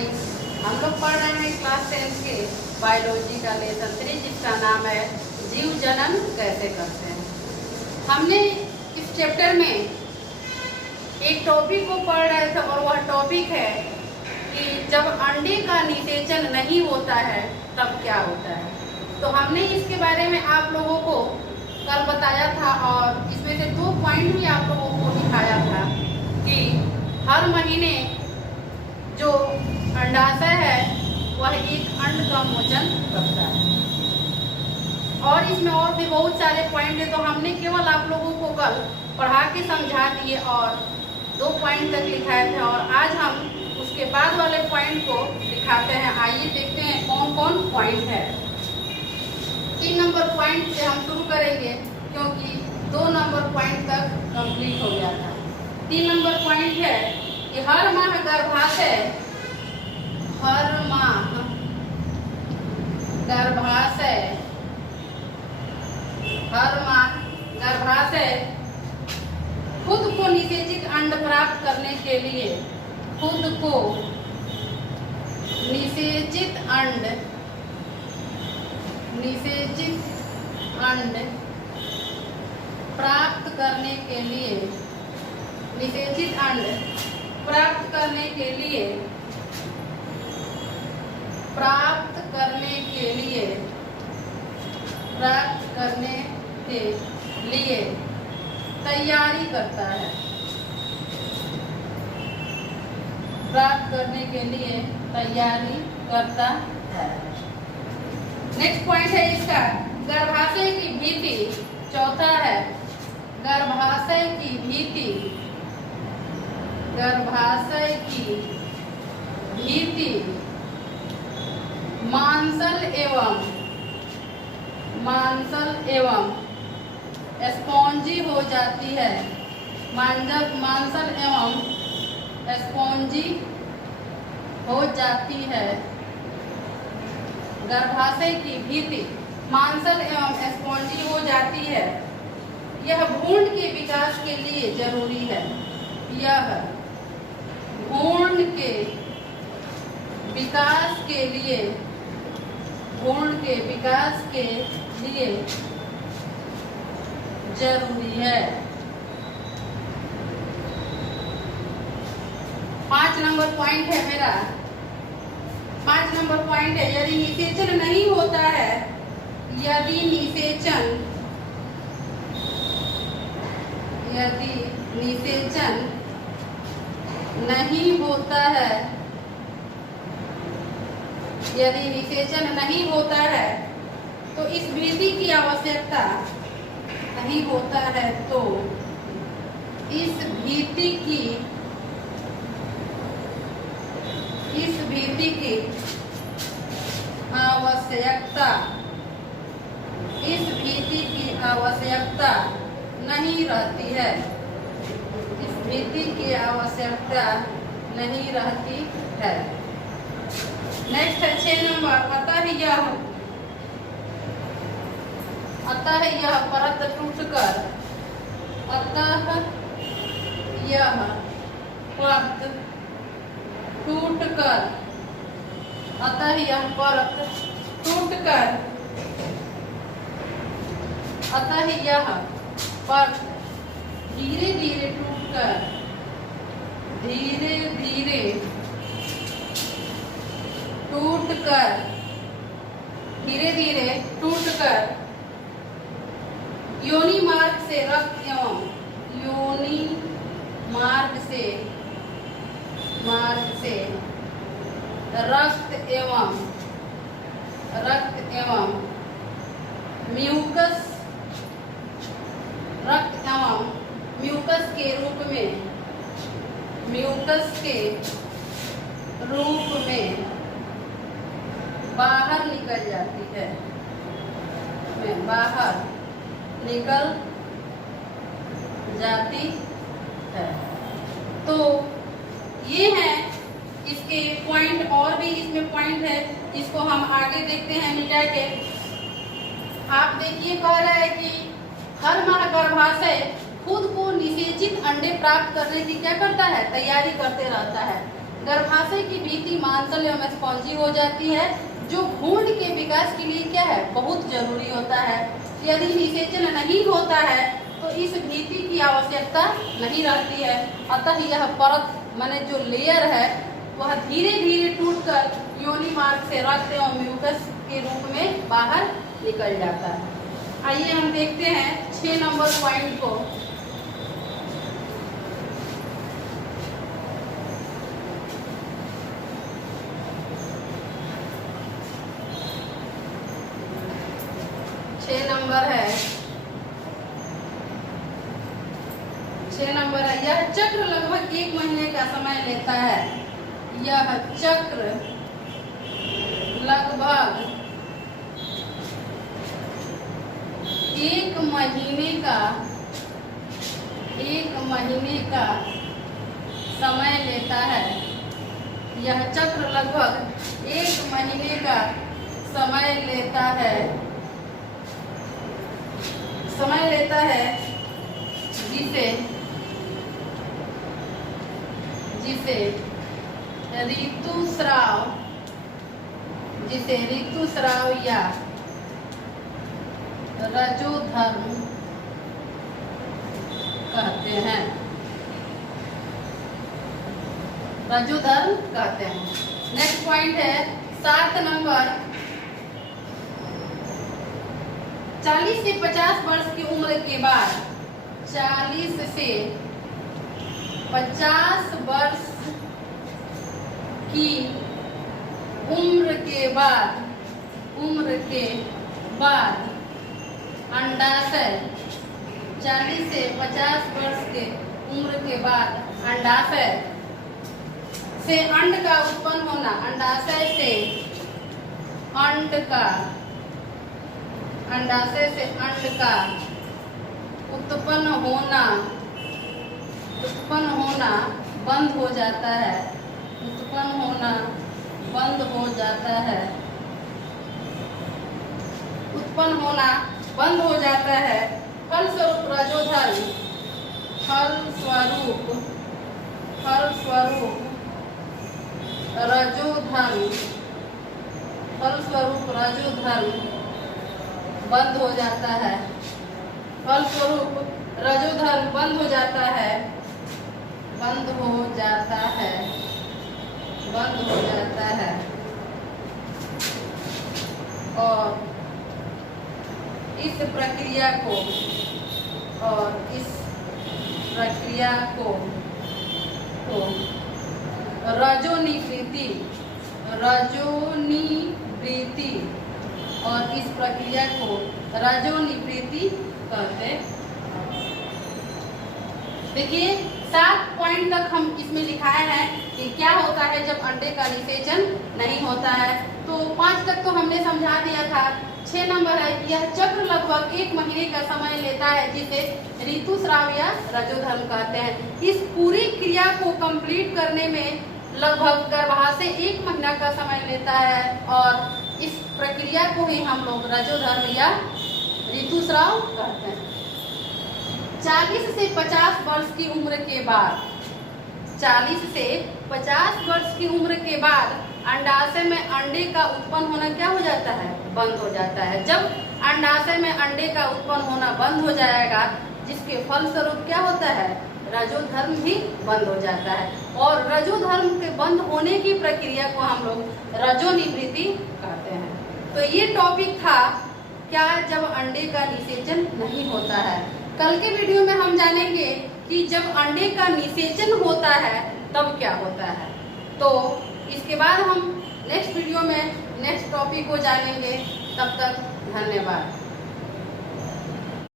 Morning. हम लोग पढ़ रहे हैं क्लास 10 के बायोलॉजी का लेसन 3 जिसका नाम है जीव जनन कैसे करते हैं। हमने इस चैप्टर में एक टॉपिक को पढ़ रहे थे और वह टॉपिक है कि जब अंडे का निषेचन नहीं होता है तब क्या होता है। तो हमने इसके बारे में आप लोगों को कल बताया था और इसमें से 2 पॉइंट भी आप लोगों को दिखाया था कि हर महीने जो अंडाशय है वह एक अंड का मोचन करता है और इसमें और भी बहुत सारे पॉइंट है। तो हमने केवल आप लोगों को कल पढ़ा के समझा दिए और 2 पॉइंट तक लिखाए थे और आज हम उसके बाद वाले पॉइंट को दिखाते हैं। आइए देखते हैं कौन कौन पॉइंट है। 3 नंबर पॉइंट से हम शुरू करेंगे क्योंकि 2 नंबर पॉइंट तक कंप्लीट हो गया था। 3 नंबर पॉइंट है कि हर माह गर्भाशय खुद को निषेचित अंड प्राप्त करने के लिए निषेचित अंड प्राप्त करने के लिए तैयारी करता है। नेक्स्ट पॉइंट है इसका गर्भाशय की भीति। चौथा है गर्भाशय की भीति मांसल एवं स्पॉन्जी हो जाती है। मांसल एवं स्पॉन्जी हो जाती है। गर्भाशय की भीति मांसल एवं स्पॉन्जी हो जाती है। यह भ्रूण के विकास के लिए जरूरी है। भ्रूण के विकास के लिए जरूरी है। 5 नंबर पॉइंट है मेरा। 5 नंबर पॉइंट है यदि निषेचन नहीं होता है यदि निषेचन नहीं होता है तो इस भीति की आवश्यकता नहीं होता है तो इस भीति की आवश्यकता नहीं रहती है। नेक्स्ट है 6 नंबर। अतः यह परत टूटकर धीरे धीरे टूटकर योनि मार्ग से रक्त एवं म्यूकस के रूप में बाहर निकल जाती है। तो ये है इसके पॉइंट। और भी इसमें पॉइंट है जिसको हम आगे देखते हैं मिटा के। आप देखिए कह रहा है कि हर माह गर्भाशय खुद को निषेचित अंडे प्राप्त करने की क्या करता है, तैयारी करते रहता है। गर्भाशय की भित्ति मांसल एवं स्पॉन्जी हो जाती है, जो भ्रूण के विकास के लिए क्या है, बहुत जरूरी होता है। यदि निषेचन नहीं होता है तो इस भित्ति की आवश्यकता नहीं रहती है, अतः यह परत माने जो लेयर है वह धीरे धीरे टूटकर योनि मार्ग से रक्त एवं म्यूकस के रूप में बाहर निकल जाता है। आइए हम देखते हैं 6 नंबर पॉइंट को। छह नंबर है, यह चक्र लगभग 1 महीने का समय लेता है। यह चक्र लगभग 1 महीने का समय लेता है। यह चक्र लगभग 1 महीने का समय लेता है, जिसे ऋतुस्राव या रजोधर्म कहते हैं। नेक्स्ट पॉइंट है 7 नंबर, 40 से 50 वर्ष की उम्र के बाद, 40 से 50 वर्ष की उम्र के बाद अंडाशय, 40 से 50 वर्ष के उम्र के बाद अंडाशय से अंड का उत्पन्न होना, अंडाशय से अंड का उत्पन्न होना बंद हो जाता है। फलस्वरूप रजोधर्म बंद हो जाता है। और इस प्रक्रिया को रजोनिवृत्ति कहते हैं। देखिए 7 पॉइंट तक हम इसमें लिखाए हैं कि क्या होता है जब अंडे का निषेचन नहीं होता है। तो 5 तक तो हमने समझा दिया था। 6 नंबर है, यह चक्र लगभग 1 महीने का समय लेता है, जिसे ऋतुस्राव या रजोधर्म कहते हैं। इस पूरी क्रिया को कंप्लीट करने में लगभग गर्भाशय 1 महीना का समय लेता है, और इस प्रक्रिया को ही हम लोग रजोधर्म या ऋतुस्राव कहते हैं। 40 से 50 वर्ष की उम्र के बाद, 40 से 50 वर्ष की उम्र के बाद अंडाशय में अंडे का उत्पन्न होना क्या हो जाता है, बंद हो जाता है। जब अंडाशय में अंडे का उत्पन्न होना बंद हो जाएगा, जिसके फलस्वरूप क्या होता है, रजोधर्म भी बंद हो जाता है। और रजोधर्म के बंद होने की प्रक्रिया को हम लोग रजोनिवृत्ति कहते हैं। तो ये टॉपिक था क्या जब अंडे का निषेचन नहीं होता है। कल के वीडियो में हम जानेंगे कि जब अंडे का निषेचन होता है तब क्या होता है। तो इसके बाद हम नेक्स्ट वीडियो में नेक्स्ट टॉपिक को जानेंगे। तब तक धन्यवाद।